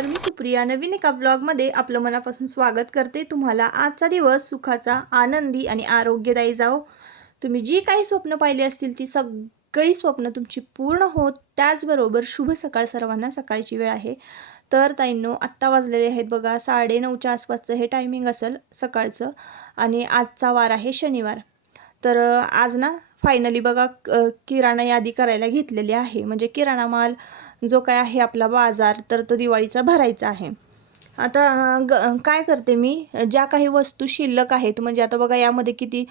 नमस्कार, मी सुप्रिया. नवीन एका ब्लॉगमध्ये आपलं मनापासून स्वागत करते. तुम्हाला आजचा दिवस सुखाचा, आनंदी आणि आरोग्यदायी जावो. तुम्ही जी काही स्वप्न पाहिली असतील ती सगळी स्वप्न तुमची पूर्ण होत. त्याचबरोबर शुभ सकाळ सर्वांना. सकाळची वेळ आहे. तर ताईंनो, आत्ता वाजलेले आहेत बघा 9:30च्या आसपासचं हे टायमिंग असेल सकाळचं. आणि आजचा वार आहे शनिवार. तर आज ना फायनली बघा किराणा यादी करायला घेतलेली आहे. म्हणजे किराणा माल जो काय आहे आपला बाजार, तर तो दिवाळीचा भरायचा आहे. आता काय करते मी, ज्या काही वस्तू शिल्लक आहेत, म्हणजे आता बघा यामध्ये किती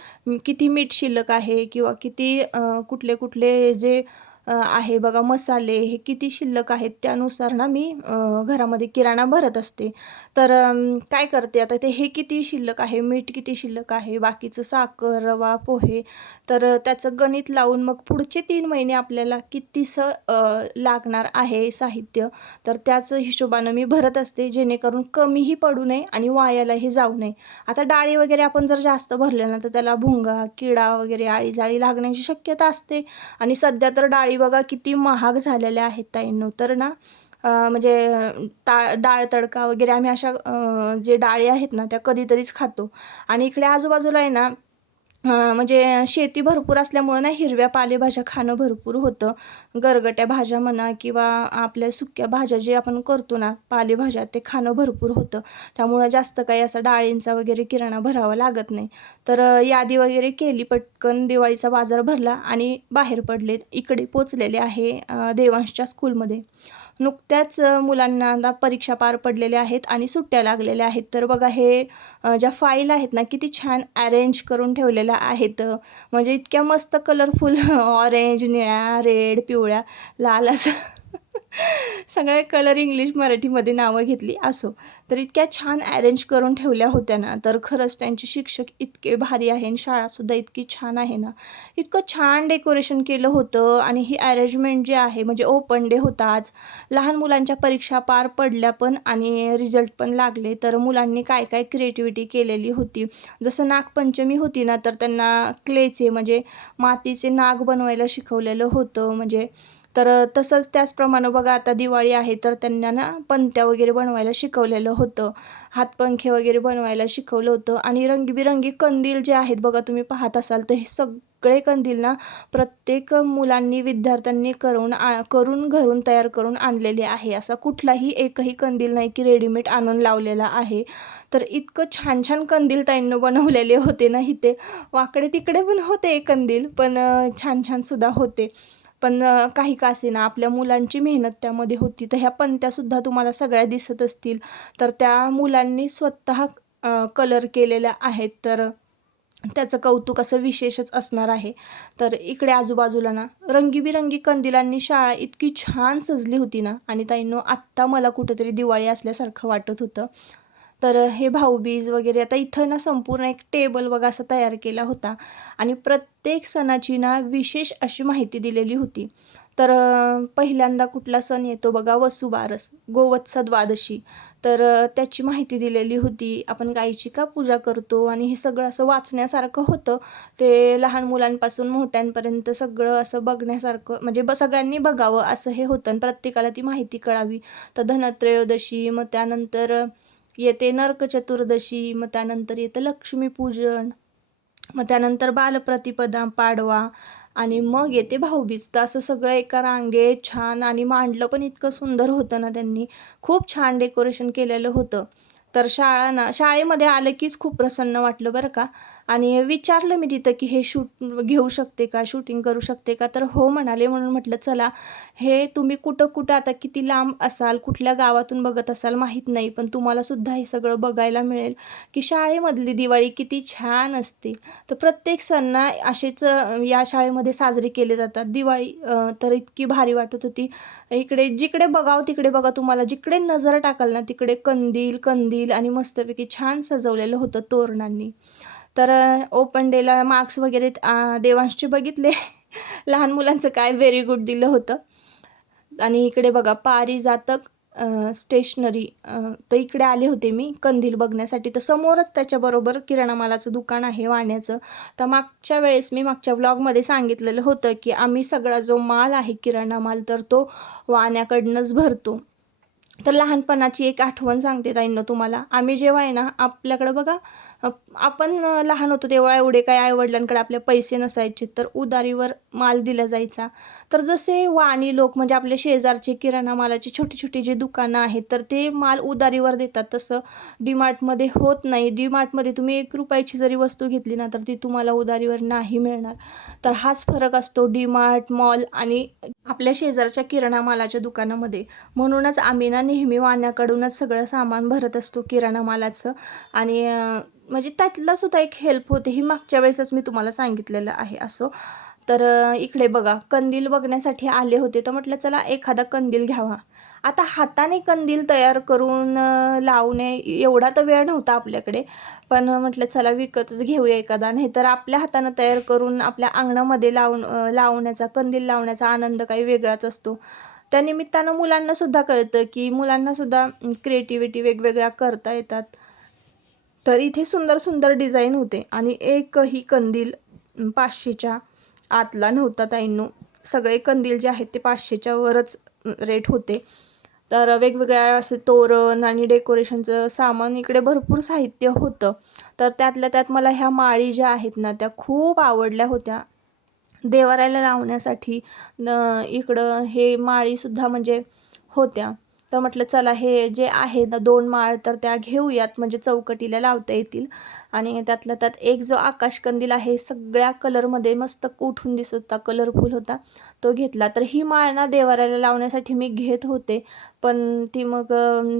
किती मीठ शिल्लक आहे किंवा किती कुठले कुठले जे आहे बघा मसाले हे किती शिल्लक आहेत, त्यानुसार ना मी घरामध्ये किराणा भरत असते. तर काय करते आता, ते हे किती शिल्लक आहे, मीठ किती शिल्लक आहे, बाकीचं साखर, रवा, पोहे, तर त्याचं गणित लावून मग पुढचे 3 महिने आपल्याला कितीसं लागणार आहे साहित्य, तर त्याच हिशोबानं मी भरत असते, जेणेकरून कमीही पडू नये आणि वायालाही जाऊ नये. आता डाळी वगैरे आपण जर जास्त भरल्या ना, तर त्याला भुंगा, किडा वगैरे, आळी-जाळी लागण्याची शक्यता असते. आणि सध्या तर डाळी बघा किती महाग झालेल्या आहेत ताईंनो. तर ना म्हणजे डाळ तडका वगैरे आम्ही अशा जे डाळी आहेत ना त्या कधीतरीच खातो. आणि इकडे आजूबाजूला आहे ना म्हणजे शेती भरपूर असल्यामुळं ना हिरव्या पालेभाज्या खाणं भरपूर होतं. गरगट्या भाज्या म्हणा किंवा आपल्या सुक्या भाज्या जे आपण करतो ना पालेभाज्या, ते खाणं भरपूर होतं. त्यामुळं जास्त काही असा डाळींचा वगैरे किराणा भरावा लागत नाही. तर यादी वगैरे केली, पटकन दिवाळीचा बाजार भरला आणि बाहेर पडले. इकडे पोचलेले आहे देवांशच्या स्कूलमध्ये. नुकत्याच मुलांना आता परीक्षा पार पडलेल्या आहेत आणि सुट्ट्या लागलेल्या आहेत. तर बघा हे ज्या फाईल आहेत ना किती छान अरेंज करून ठेवलेल्या आहेत. म्हणजे इतक्या मस्त कलरफुल ऑरेंज, निळ्या, रेड, पिवळ्या, लाल असं सगळे कलर इंग्लिश मराठीमध्ये नावं घेतली असो. तर इतक्या छान अरेंज करून ठेवल्या होत्या ना, तर खरंच त्यांचे शिक्षक इतके भारी आहे आणि शाळासुद्धा इतकी छान आहे ना. इतकं छान डेकोरेशन केलं होतं आणि ही अरेंजमेंट जी आहे, म्हणजे ओपन डे होता आज. लहान मुलांच्या परीक्षा पार पडल्या पण आणि रिझल्ट पण लागले. तर मुलांनी काय काय क्रिएटिव्हिटी केलेली होती. जसं नागपंचमी होती ना, तर त्यांना क्लेचे म्हणजे मातीचे नाग बनवायला शिकवलेलं होतं. म्हणजे तर तसंच त्याचप्रमाणे बघा आता दिवाळी आहे, तर त्यांना ना पणत्या वगैरे बनवायला शिकवलेलं होतं. हातपंखे वगैरे बनवायला शिकवलं होतं आणि रंगीबिरंगी कंदील जे आहेत बघा, तुम्ही पाहत असाल तर हे सगळे कंदील ना प्रत्येक मुलांनी, विद्यार्थ्यांनी करून घरून तयार करून आणलेले आहे. असा कुठलाही एकही कंदील नाही की रेडीमेड आणून लावलेला आहे. तर इतकं छान छान कंदील ताईंनं बनवलेले होते ना, इथे वाकडे तिकडे पण होते कंदील, पण छान छान सुद्धा होते. पण काही का असेना आपल्या मुलांची मेहनत त्यामध्ये होती. तर ह्या पणत्यासुद्धा तुम्हाला सगळ्या दिसत असतील. तर त्या मुलांनी स्वतः कलर केलेल्या आहेत. तर त्याचं कौतुक असं विशेषच असणार आहे. तर इकडे आजूबाजूला ना रंगीबिरंगी कंदिलांनी शाळा इतकी छान सजली होती ना, आणि ताईंनो आत्ता मला कुठेतरी दिवाळी असल्यासारखं वाटत होतं. तर हे भाऊबीज वगैरे आता इथं ना संपूर्ण एक टेबल बघा असा तयार केला होता आणि प्रत्येक सणाची ना विशेष अशी माहिती दिलेली होती. तर पहिल्यांदा कुठला सण येतो बघा, वसुबारस, गोवत्स द्वादशी. तर त्याची माहिती दिलेली होती. आपण गाईची का पूजा करतो आणि हे सगळं असं वाचण्यासारखं होतं. ते लहान मुलांपासून मोठ्यांपर्यंत सगळं असं बघण्यासारखं, म्हणजे सगळ्यांनी बघावं असं हे होतं आणि प्रत्येकाला ती माहिती कळावी. तर धनत्रयोदशी, मग त्यानंतर येते नरक चतुर्दशी, मग त्यानंतर येतं लक्ष्मीपूजन, मग त्यानंतर बालप्रतिपदा, पाडवा आणि मग येते भाऊबीज. तर असं सगळं एका रांगेत छान आणि मांडलं पण इतकं सुंदर होतं ना त्यांनी. खूप छान डेकोरेशन केलेलं होतं. तर शाळेमध्ये आलं कीच खूप प्रसन्न वाटलं बरं का. आणि विचारलं मी तिथं की हे शूट घेऊ शकते का, शूटिंग करू शकते का, तर हो म्हणाले. म्हणून म्हटलं चला, हे तुम्ही कुठं कुठं आता किती लांब असाल, कुठल्या गावातून बघत असाल माहीत नाही, पण तुम्हालासुद्धा हे सगळं बघायला मिळेल की शाळेमधली दिवाळी किती छान असते. तर प्रत्येक सण ना असेच या शाळेमध्ये साजरे केले जातात. दिवाळी तर इतकी भारी वाटत होती. इकडे जिकडे बघावं तिकडे बघा, तुम्हाला जिकडे नजर टाकाल ना तिकडे कंदील कंदील आणि मस्तपैकी छान सजवलेलं होतं तोरणांनी. तर ओपन डेला मार्क्स वगैरे देवांशचे बघितले. लहान मुलांचं काय व्हेरी गुड दिलं होतं. आणि इकडे बघा पारिजातक स्टेशनरी, तर इकडे आले होते मी कंदील बघण्यासाठी. तर समोरच त्याच्याबरोबर किराणा मालाचं दुकान आहे वाण्याचं. तर मागच्या वेळेस मी मागच्या व्लॉगमध्ये सांगितलेलं होतं की आम्ही सगळा जो माल आहे किराणा माल, तर तो वाण्याकडनंच भरतो. तर लहानपणाची एक आठवण सांगते ताईंनो तुम्हाला. आम्ही जेव्हा आहे ना, आपल्याकडं बघा आपण लहान होतो तेव्हा एवढे काही आई-वडिलांकडे आपले पैसे नसायचे, तर उधारीवर माल दिला जायचा. तर जसे वाणी लोक म्हणजे आपले शेजारचे किराणा मालाची छोटी-छोटी जी दुकानं आहेत, तर ते माल उधारीवर देतात. तसं डी-मार्टमध्ये होत नाही. डी-मार्टमध्ये तुम्ही ₹1 ची जरी वस्तू घेतली ना, तर ती तुम्हाला उधारीवर नाही मिळणार. तर हाच फरक असतो डी-मार्ट, मॉल आणि आपल्या शेजारच्या किराणा मालाच्या दुकानामध्ये. म्हणूनच आम्ही ना नेहमी वाण्याकडूनच सगळं सामान भरत असतो किराणा मालाचं आणि म्हणजे त्यातला सुद्धा एक हेल्प होते. ही मागच्या वेळेसच मी तुम्हाला सांगितलेलं आहे असो. तर इकडे बघा कंदील बघण्यासाठी आले होते, तर म्हटलं चला एखादा कंदील घ्यावा. आता हाताने कंदील तयार करून लावणे एवढा तर वेळ नव्हता आपल्याकडे. पण म्हटलं चला विकतच घेऊया एखादा. नाहीतर आपल्या हातानं तयार करून आपल्या अंगणामध्ये लावण्याचा कंदील लावण्याचा आनंद काही वेगळाच असतो. त्या निमित्तानं मुलांनासुद्धा कळतं, की मुलांनासुद्धा क्रिएटिव्हिटी वेगवेगळ्या करता येतात. तर इथे सुंदर सुंदर डिझाईन होते आणि एकही कंदील 500च्या आतला नव्हता ताईंनो. सगळे कंदील जे आहेत ते 500च्या वरच रेट होते. तर वेगवेगळ्या असे तोरण आणि डेकोरेशनचं सामान इकडे भरपूर साहित्य होतं. तर त्यातल्या त्यात मला ह्या माळी ज्या आहेत ना, त्या खूप आवडल्या होत्या. देवाऱ्याला लावण्यासाठी इकडं हे माळीसुद्धा म्हणजे होत्या. तर म्हटलं चला हे जे आहे ना 2 माळ तर त्या घेऊयात म्हणजे चौकटीला लावता येतील आणि त्यातल्या त्यात एक जो आकाशकंदील आहे सगळ्या कलरमध्ये मस्त उठून दिसत होता, कलरफुल होता, तो घेतला. तर ही माळ ना देवाऱ्याला लावण्यासाठी मी घेत होते, पण ती मग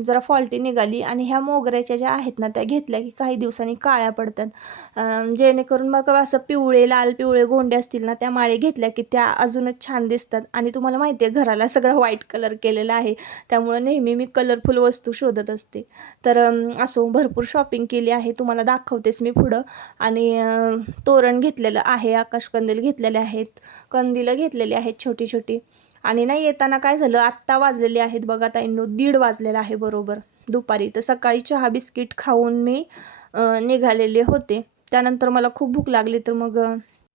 जरा फॉल्टी निघाली आणि ह्या मोगऱ्याच्या ज्या आहेत ना त्या घेतल्या की काही दिवसांनी काळ्या पडतात. जेणेकरून मग असं पिवळे, लाल पिवळे गोंडे असतील ना त्या माळी घेतल्या की त्या अजूनच छान दिसतात आणि तुम्हाला माहिती आहे घराला सगळं व्हाईट कलर केलेला आहे. त्यामुळं नेहमी मी कलरफुल वस्तू शोधत असते. तर असो भरपूर शॉपिंग केली आहे. तुम्हाला दाखवतेच मी पुढं आणि तोरण घेतलेलं आहे, आकाशकंदील घेतलेले आहेत, कंदिलं घेतलेली आहेत छोटी-छोटी आणि नाही येताना काय झालं आत्ता वाजलेले आहेत बघा ताईंनो 1:30 वाजलेला आहे बरोबर दुपारी. तर सकाळी चहा बिस्किट खाऊन मी निघालेले होते. त्यानंतर मला खूप भूक लागली तर मग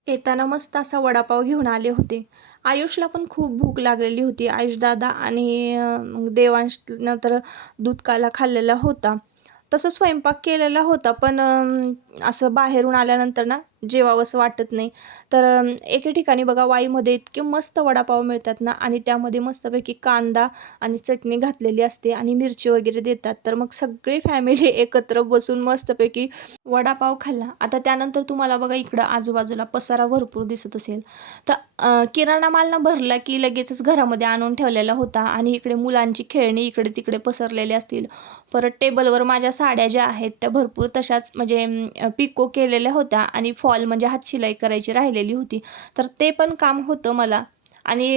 येताना मस्त असा वडापाव घेऊन आले होते. आयुषला पण खूप भूक लागलेली होती. आयुष दादा आणि मग देवांशनं तर दूध काला खाल्लेला होता. तसं स्वयंपाक केलेला होता पण असं बाहेरून आल्यानंतर ना जेवावंसं वाटत नाही. तर एके ठिकाणी बघा वाईमध्ये इतके मस्त वडापाव मिळतात ना आणि त्यामध्ये मस्तपैकी कांदा आणि चटणी घातलेली असते आणि मिरची वगैरे देतात. तर मग सगळी फॅमिली एकत्र बसून मस्तपैकी वडापाव खाल्ला. आता त्यानंतर तुम्हाला बघा इकडं आजूबाजूला पसारा भरपूर दिसत असेल. तर किराणा माल ना भरला की लगेचच घरामध्ये आणून ठेवलेला होता आणि इकडे मुलांची खेळणी इकडे-तिकडे पसरलेली असतील. परत टेबलवर माझ्या साड्या ज्या आहेत त्या भरपूर तशाच म्हणजे पिको केलेल्या होत्या आणि फॉल म्हणजे हातशिलाई करायची राहिलेली होती. तर ते पण काम होतं मला आणि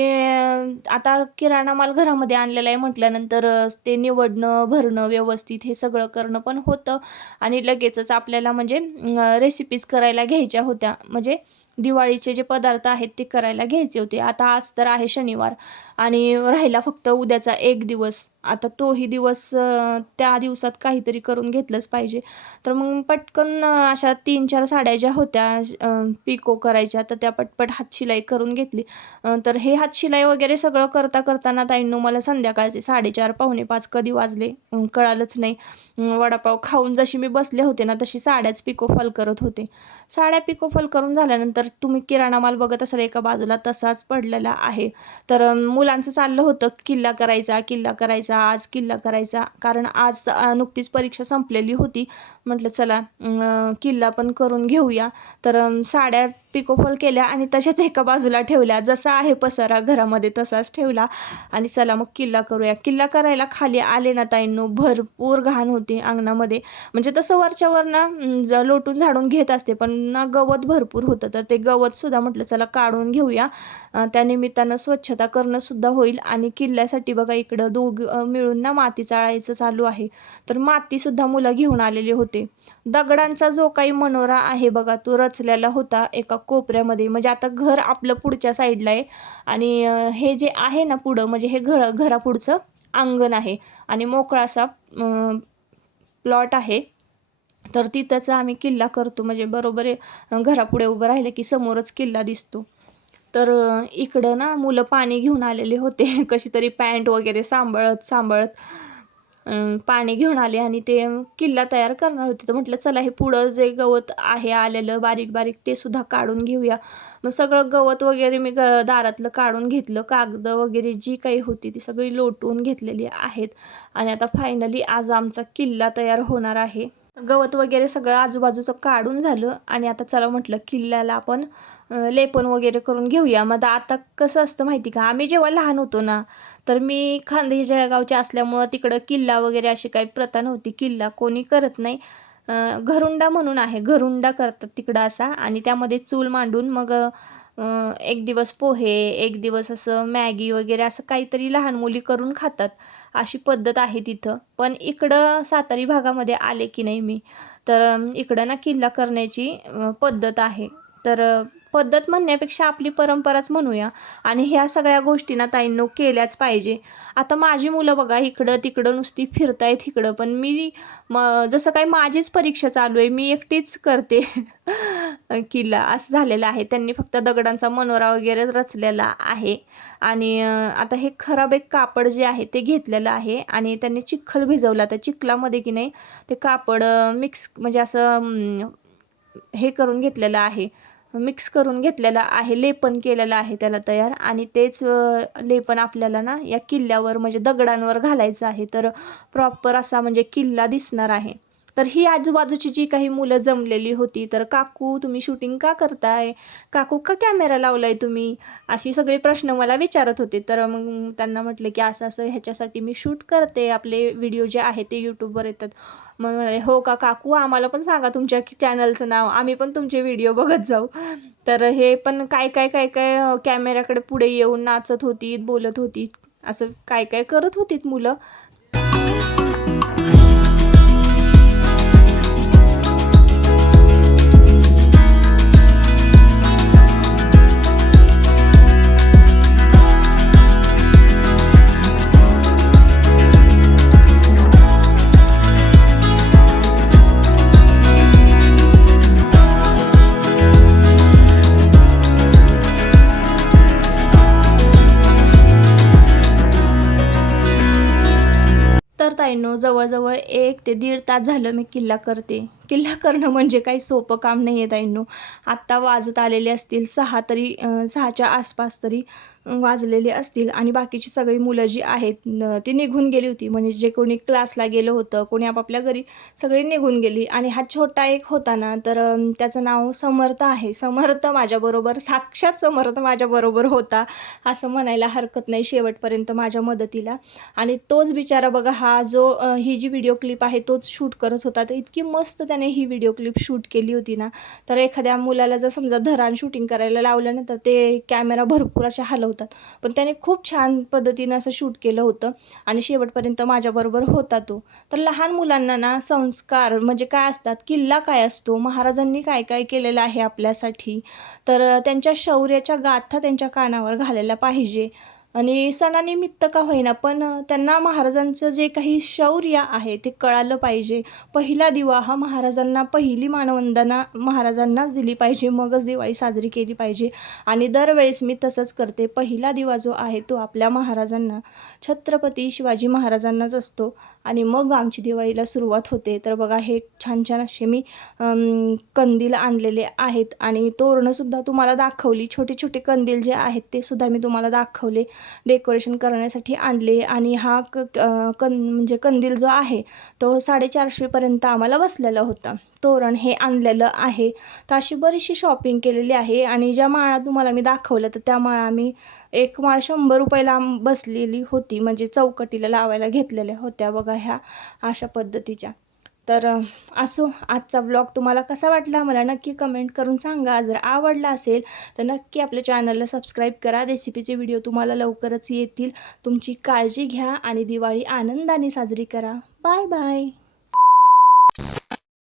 आता किराणा माल घरामध्ये आणलेला आहे म्हटल्यानंतर ते निवडणं, भरणं व्यवस्थित हे सगळं करणं पण होतं आणि लगेचच आपल्याला म्हणजे रेसिपीज करायला घ्यायच्या होत्या. म्हणजे दिवाळीचे जे पदार्थ आहेत ते करायला घ्यायचे होते. आता आज तर आहे शनिवार आणि राहिला फक्त उद्याचा 1 दिवस. आता तोही दिवस त्या दिवसात काहीतरी करून घेतलंच पाहिजे. तर मग पटकन अशा 3-4 साड्या ज्या होत्या पिको करायच्या तर त्या पटपट हातशिलाई करून घेतली. तर हे हातशिलाई वगैरे सगळं करताना ताईंनो मला संध्याकाळचे 4:30 पावणे 5 कधी वाजले कळालंच नाही. वडापाव खाऊन जशी मी बसले होते ना तशी साड्याच पिको फॉल करत होते. साड्या पिको फॉल करून झाल्यानंतर तुम्ही किराणा माल बघत असाल एका बाजूला तसाच पडलेला आहे. तर मुलांचं चाललं होतं किल्ला करायचा, किल्ला करायचा, आज किल्ला करायचा. कारण आज नुकतीच परीक्षा संपलेली होती. म्हटलं चला किल्ला पण करून घेऊया. तर साड्या पिको फॉल केल्या आणि तशाच एका बाजूला ठेवल्या. जसा आहे पसारा घरामध्ये तसाच ठेवला आणि चला मग किल्ला करूया. किल्ला करायला खाली आले ना ताईंनो भरपूर घाण होती अंगणामध्ये. म्हणजे तसं वरच्या वर ना लोटून झाडून घेत असते पण ना गवत भरपूर होतं. तर ते गवतसुद्धा म्हटलं चला काढून घेऊया. त्यानिमित्तानं स्वच्छता करणंसुद्धा होईल आणि किल्ल्यासाठी बघा इकडं मिळून ना माती चाळायचं चालू आहे. तर मातीसुद्धा मुलं घेऊन आलेले होते. दगडांचा जो काही मनोरा आहे बघा तो रचलेला होता एका कोपऱ्यामध्ये. म्हणजे आता घर आपलं पुढच्या साईडला आहे आणि हे जे आहे ना पुढं म्हणजे हे घरापुढचं अंगण आहे आणि मोकळा असा प्लॉट आहे. तर तिथंच आम्ही किल्ला करतो म्हणजे बरोबर आहे घरापुढे उभं राहिलं की समोरच किल्ला दिसतो. तर इकडं ना मुलं पाणी घेऊन आलेले होते कशी तरी पॅन्ट वगैरे सांभाळत पाणी घेऊन आले आणि ते किल्ला तयार करणार होते. तर म्हटलं चला हे पुढं जे गवत आहे आलेलं बारीक बारीक ते सुद्धा काढून घेऊया. मग सगळं गवत वगैरे मी दारातलं काढून घेतलं. कागद वगैरे जी काही होती ती सगळी लोटून घेतलेली आहेत आणि आता फायनली आज आमचा किल्ला तयार होणार आहे. गवत वगैरे सगळं आजूबाजूचं काढून झालं आणि आता चला म्हटलं किल्ल्याला आपण लेपन वगैरे करून घेऊया. मग आता कसं असतं माहिती का, आम्ही जेव्हा लहान होतो ना, तर मी खानदेश जळगावचे असल्यामुळं तिकडं किल्ला वगैरे अशी काही प्रथा नव्हती. किल्ला कोणी करत नाही. घरुंडा म्हणून आहे, घरुंडा करतात तिकडं असा आणि त्यामध्ये चूल मांडून मग एक दिवस पोहे, एक दिवस असं मॅगी वगैरे असं काहीतरी लहान मुली करून खातात. अशी पद्धत आहे तिथं. पण इकडं सातारी भागामध्ये आले की नाही मी, तर इकडं ना किल्ला करण्याची पद्धत आहे. तर पद्धत म्हणण्यापेक्षा आपली परंपराच म्हणूया आणि ह्या सगळ्या गोष्टी ना ताईंनो केल्याच पाहिजे. आता माझी मुलं बघा इकडं तिकडं नुसती फिरतायत इकडं, पण मी जसं काही माझीच परीक्षा चालू आहे, मी एकटीच करते किल्ला असं झालेलं आहे. त्यांनी फक्त दगडांचा मनोरा वगैरे रचलेला आहे आणि आता हे खराब एक कापड जे आहे ते घेतलेलं आहे आणि त्यांनी चिखल भिजवला. त्या चिखलामध्ये की नाही ते कापड मिक्स म्हणजे असं हे करून घेतलेलं आहे, मिक्स करून घेतलेलं आहे, लेपन केलेलं आहे त्याला तयार आणि तेच लेपन आपल्याला ना या किल्ल्यावर म्हणजे दगडांवर घालायचं आहे. तर प्रॉपर असा म्हणजे किल्ला दिसणार आहे. तर ही आजूबाजूची जी काही मुलं जमलेली होती, तर काकू तुम्ही शूटिंग का करताय, काकू का कॅमेरा लावलाय तुम्ही, अशी सगळे प्रश्न मला विचारत होते. तर मग त्यांना म्हटलं की असं असं ह्याच्यासाठी मी शूट करते, आपले व्हिडिओ जे आहे ते यूट्यूबवर येतात. मग म्हणाले हो का काकू, आम्हाला पण सांगा तुमच्या चॅनलचं नाव, आम्ही पण तुमचे व्हिडिओ बघत जाऊ. तर हे पण काय काय काय काय कॅमेऱ्याकडे पुढे येऊन नाचत होती, बोलत होती, असं काय काय करत होतीत मुलं. तर ताईंनो जवळजवळ 1 ते 1.5 तास झालं मी किल्ला करते. किल्ला करणं म्हणजे काही सोपं काम नाही आहे ताईंनो. आत्ता वाजत आलेले असतील 6 तरी 6च्या आसपास तरी वाजलेले असतील आणि बाकीची सगळी मुलं जी आहेत ती निघून गेली होती. म्हणजे जे कोणी क्लासला गेलं होतं, कोणी आपापल्या घरी सगळी निघून गेली आणि हा छोटा एक होता ना, तर त्याचं नाव समर्थ आहे. समर्थ माझ्याबरोबर, साक्षात समर्थ माझ्याबरोबर होता असं म्हणायला हरकत नाही शेवटपर्यंत माझ्या मदतीला. आणि तोच बिचारा बघा हा जो ही जी व्हिडिओ क्लिप आहे तोच शूट करत होता. तर इतकी मस्त त्याने ही व्हिडिओ क्लिप शूट केली होती ना, तर एखाद्या मुलाला जर समजा धरान शूटिंग करायला लावलं ना, तर ते कॅमेरा भरपूर असे हलवतात. पण त्याने खूप छान पद्धतीनं असं शूट केलं होतं आणि शेवटपर्यंत माझ्याबरोबर होता तो. तर लहान मुलांना ना संस्कार म्हणजे काय असतात, किल्ला काय असतो, महाराजांनी काय काय केलेलं आहे आपल्यासाठी, तर त्यांच्या शौर्याच्या गाथा त्यांच्या कानावर घालायला पाहिजे. आणि सणानिमित्त का होईना पण त्यांना महाराजांचं जे काही शौर्य आहे ते कळालं पाहिजे. पहिला दिवा हा महाराजांना, पहिली मानवंदना महाराजांनाच दिली पाहिजे, मगच दिवाळी साजरी केली पाहिजे. आणि दरवेळेस मी तसंच करते. पहिला दिवा जो आहे तो आपल्या महाराजांना, छत्रपती शिवाजी महाराजांनाच असतो आणि मग आमची दिवाळीला सुरुवात होते. तर बघा हे छान छान असे मी कंदील आणलेले आहेत आणि तोरणंसुद्धा तुम्हाला दाखवली. छोटे छोटे कंदील जे आहेत ते सुद्धा मी तुम्हाला दाखवले, डेकोरेशन करण्यासाठी आणले. आणि हा म्हणजे कंदील जो आहे तो 450पर्यंत आम्हाला बसलेला होता. तोरण हे आणलेलं आहे. तर अशी बरीचशी शॉपिंग केलेली आहे. आणि ज्या माळा तुम्हाला मी दाखवल्या तर त्या माळा मी एक माळ 100 रुपयाला बसलेली होती, म्हणजे चौकटीला लावायला घेतलेल्या होत्या बघा ह्या अशा पद्धतीच्या. तर असो, आजचा ब्लॉग तुम्हाला कसा वाटला मला नक्की कमेंट करून सांगा. जर आवडला असेल तर नक्की आपल्या चॅनलला सबस्क्राईब करा. रेसिपीचे व्हिडिओ तुम्हाला लवकरच येतील. तुमची काळजी घ्या आणि दिवाळी आनंदाने साजरी करा. Bye bye.